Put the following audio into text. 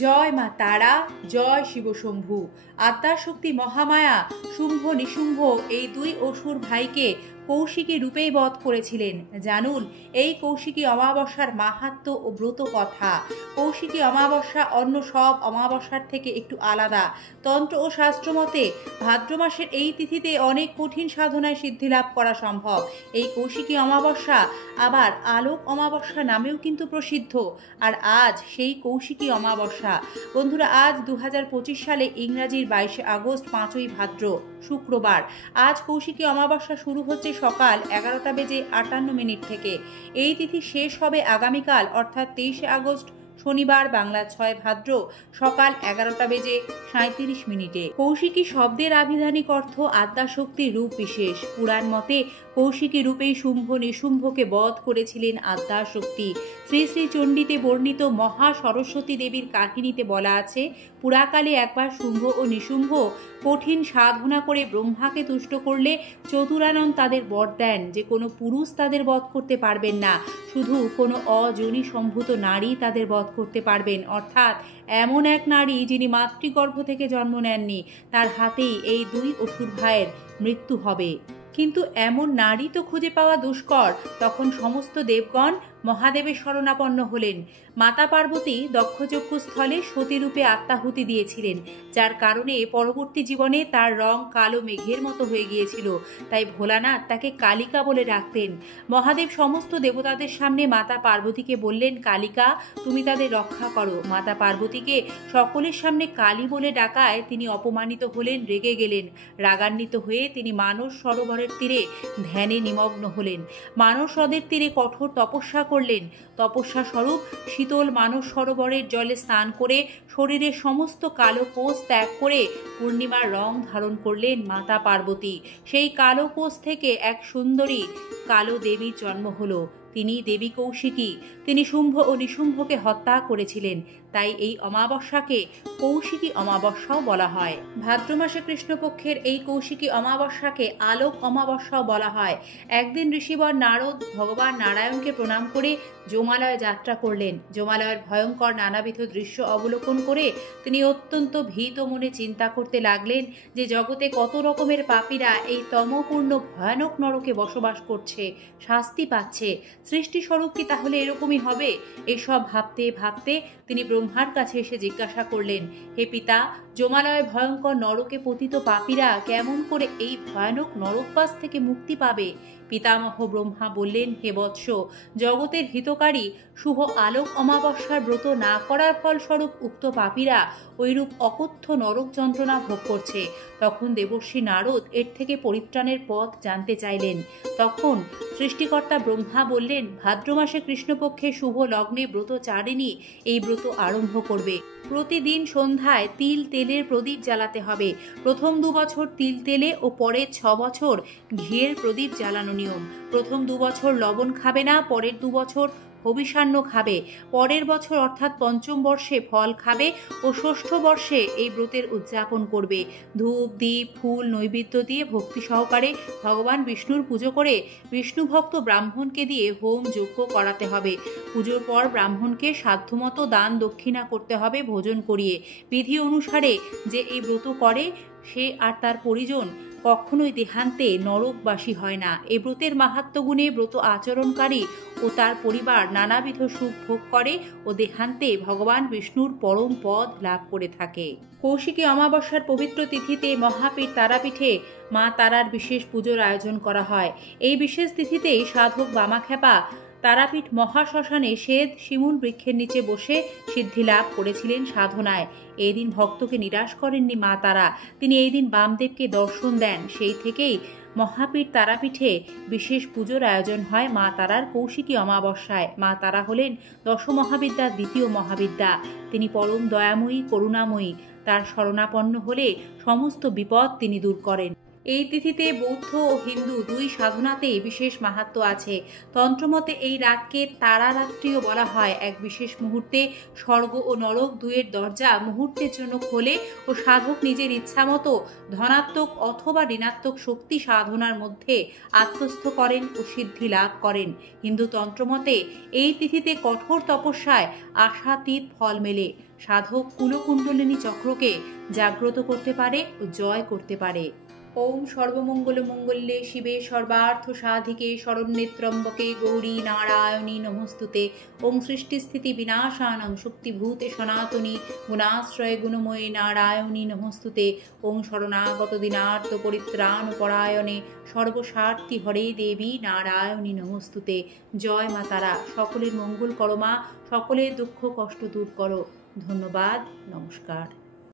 জয় মা তারা, জয় শিবশম্ভু। আদ্যাশক্তি মহামায়া শুম্ভ নিশুম্ভ এই দুই অসুর ভাইকে কৌশিকী রূপেই বধ করেছিলেন। জানুন এই কৌশিকী অমাবস্যার মাহাত্ম্য ও ব্রত কথা। কৌশিকী অমাবস্যা অন্য সব অমাবস্যার থেকে একটু আলাদা। তন্ত্র ও শাস্ত্র মতে ভাদ্র মাসের এই তিথিতে অনেক কঠিন সাধনায় সিদ্ধি লাভ করা সম্ভব। এই কৌশিকী অমাবস্যা আবার আলোক অমাবস্যা নামেও কিন্তু প্রসিদ্ধ। আর আজ সেই কৌশিকী অমাবস্যা। বন্ধুরা, আজ 2025 সালে ইংরাজির 22 আগস্ট 5ই ভাদ্র শুক্রবার। আজ কৌশিকী অমাবস্যা শুরু হচ্ছে সকাল 11:58 থেকে। এই তিথি শেষ হবে আগামীকাল অর্থাৎ 23 আগস্ট শনিবার বাংলা 6 ভাদ্র সকাল 11:37। কৌশিকী শব্দের আভিধানিক অর্থ আদ্যাশক্তির রূপ বিশেষ। পুরাণ মতে কৌশিকী রূপেই শুম্ভ নিশুম্ভকে বধ করেছিলেন আদ্যাশক্তি। শ্রী শ্রী চণ্ডীতে বর্ণিত মহা সরস্বতী দেবীর কাহিনীতে বলা আছে, পুরাকালে একবার শুম্ভ ও নিশুম্ভ কঠিন সাধনা করে ব্রহ্মাকে তুষ্ট করলে চতুরানন তাদের বর দেন যে কোনো পুরুষ তাদের বধ করতে পারবেন না, শুধু কোনো অযোনি সম্ভূত নারী তাদের বধ করতে পারবেন। অর্থাৎ এমন এক নারী যিনি মাতৃগর্ভ থেকে জন্ম নেননি, তার হাতেই এই দুই অসুর ভাইয়ের মৃত্যু হবে। কিন্তু এমন নারী তো খুঁজে পাওয়া দুষ্কর। তখন সমস্ত দেবগণ মহাদেবের শরণাপন্ন হলেন। মাতা পার্বতী দক্ষযজ্ঞ স্থলে সতীরূপে আত্মাহুতি দিয়েছিলেন, যার কারণে পরবর্তী জীবনে তার রং কালো মেঘের মতো হয়ে গিয়েছিল। তাই ভোলানাথ তাকে কালিকা বলে ডাকতেন। মহাদেব সমস্ত দেবতাদের সামনে মাতা পার্বতীকে বললেন, কালিকা, তুমি তাদের রক্ষা করো। মাতা পার্বতীকে সকলের সামনে কালী বলে ডাকায় তিনি অপমানিত হলেন, রেগে গেলেন। রাগান্বিত হয়ে তিনি মানস সরোবরের তীরে ধ্যানে নিমগ্ন হলেন। মানস হ্রদের তীরে কঠোর তপস্যা করলেন। তপস্যা স্বরূপ শীতল মানস সরোবরের জলে স্নান করে শরীরের সমস্ত কালো কোষ ত্যাগ করে পূর্ণিমার রং ধারণ করলেন মাতা পার্বতী। সেই কালো কোষ থেকে এক সুন্দরী কালো দেবীর জন্ম হলো। তিনি দেবী কৌশিকী। তিনি শুম্ভ ও নিশুম্ভকে হত্যা করেছিলেন। তাই এই অমাবস্যাকে কৌশিকী অমাবস্যাও বলা হয়। ভাদ্র মাসে কৃষ্ণপক্ষের এই কৌশিকী অমাবস্যাকে আলোক অমাবস্যাও বলা হয়। একদিন ঋষিবর নারদ ভগবান নারায়ণকে প্রণাম করে যমালয়ে যাত্রা করলেন। যমালয়ের ভয়ঙ্কর নানাবিধ দৃশ্য অবলোকন করে তিনি অত্যন্ত ভীত মনে চিন্তা করতে লাগলেন যে জগতে কত রকমের পাপীরা এই তমপূর্ণ ভয়ানক নরকে বসবাস করছে, শাস্তি পাচ্ছে। সৃষ্টিস্বরূপ কি তাহলে এরকমই হবে? এসব ভাবতে ভাবতে তিনি ব্রহ্মার কাছে এসে জিজ্ঞাসা করলেন, হে পিতা, যমালয় ভয়ঙ্কর নরকে পতিত পাপীরা কেমন করে এই ভয়ানক নরকবাস থেকে মুক্তি পাবে? পিতামহ ব্রহ্মা বললেন, হে বৎস, জগতের হিতকারী শুভ আলোক অমাবস্যার ব্রত না করার ফলস্বরূপ উক্ত পাপীরা ওইরূপ অকথ্য নরক যন্ত্রণা ভোগ করছে। তখন দেবর্ষি নারদ এর থেকে পরিত্রাণের পথ জানতে চাইলেন। তখন সৃষ্টিকর্তা ব্রহ্মা বললেন, ভাদ্র মাসে কৃষ্ণপক্ষে শুভ লগ্নে ব্রতচারিণী এই ব্রত আরম্ভ করবে। প্রতিদিন সন্ধ্যায় তিল তেলের প্রদীপ জ্বালাতে হবে। প্রথম 2 বছর তিল তেলে ও পরের 6 বছর ঘিয়ের প্রদীপ জ্বালানো নিয়ম। প্রথম 2 বছর লবণ খাবে না, পরের 2 বছর হবিষান্ন খাবে, পরের বছর অর্থাৎ পঞ্চম বর্ষে ফল খাবে ও ষষ্ঠ বর্ষে এই ব্রতের উদযাপন করবে। ধূপ দীপ ফুল নৈবেদ্য দিয়ে ভক্তি সহকারে ভগবান বিষ্ণুর পুজো করে বিষ্ণু ভক্ত ব্রাহ্মণকে দিয়ে হোম যজ্ঞ করাতে হবে। পুজোর পর ব্রাহ্মণকে সাধ্যমতো দান দক্ষিণা করতে হবে ভোজন করিয়ে। বিধি অনুসারে যে এই ব্রত করে সে আর তার পরিজন কখনোই দেহান্তে নরকবাসী হয় না। এ ব্রতের মাহাত্ম্য গুণে ব্রত আচরণকারী ও তার পরিবার নানাবিধ সুখ ভোগ করে ও দেহান্তে ভগবান বিষ্ণুর পরম পদ লাভ করে থাকে। কৌশিকী অমাবস্যার পবিত্র তিথিতে মহাপীঠ তারাপীঠে মা তারার বিশেষ পুজোর আয়োজন করা হয়। এই বিশেষ তিথিতেই সাধক বামাখ্যাপা তারাপীঠ মহাশ্মশানে শ্বেত শিমুল বৃক্ষের নিচে বসে সিদ্ধি লাভ করেছিলেন সাধনায়। এই দিন ভক্তকে নিরাশ করেননি মা তারা। তিনি এই দিন বামদেবকে দর্শন দেন। সেই থেকেই মহাপীঠ তারাপীঠে বিশেষ পুজোর আয়োজন হয় মা তারার কৌশিকী অমাবস্যায়। মা তারা হলেন দশমহাবিদ্যার দ্বিতীয় মহাবিদ্যা। তিনি পরম দয়াময়ী, করুণাময়ী। তার শরণাপন্ন হলে সমস্ত বিপদ তিনি দূর করেন। এই তিথিতে বৌদ্ধ ও হিন্দু দুই সাধনাতেই বিশেষ মাহাত্ম্য আছে। তন্ত্রমতে এই রাতকে তারারাত্রিও বলা হয়। এক বিশেষ মুহূর্তে স্বর্গ ও নরক দুয়ের দরজা মুহূর্তের জন্য খোলে ও সাধক নিজের ইচ্ছামতো ধনাত্মক অথবা ঋণাত্মক শক্তি সাধনার মধ্যে আত্মস্থ করেন ও সিদ্ধি লাভ করেন। হিন্দু তন্ত্রমতে এই তিথিতে কঠোর তপস্যায় আশাতীত ফল মেলে। সাধক কুলকুণ্ডলিনী চক্রকে জাগ্রত করতে পারে ও জয় করতে পারে। ওম সর্বমঙ্গল মঙ্গলে শিবে সর্বার্থ সাধিকে শরণ্যে ত্র্যম্বকে গৌরী নারায়ণী নমস্তুতে। ওম সৃষ্টিস্থিতি বিনাশানং শক্তিভূতে সনাতনী গুণাশ্রয়ে গুণময়ে নারায়ণী নমস্তুতে। ওম শরণাগত দীনার্ত পরিত্রাণ পরায়ণে সর্বস্বার্থী হরে দেবী নারায়ণী নমস্তুতে। জয় মা তারা। সকলের মঙ্গল করো মা, সকলের দুঃখ কষ্ট দূর করো। ধন্যবাদ। নমস্কার।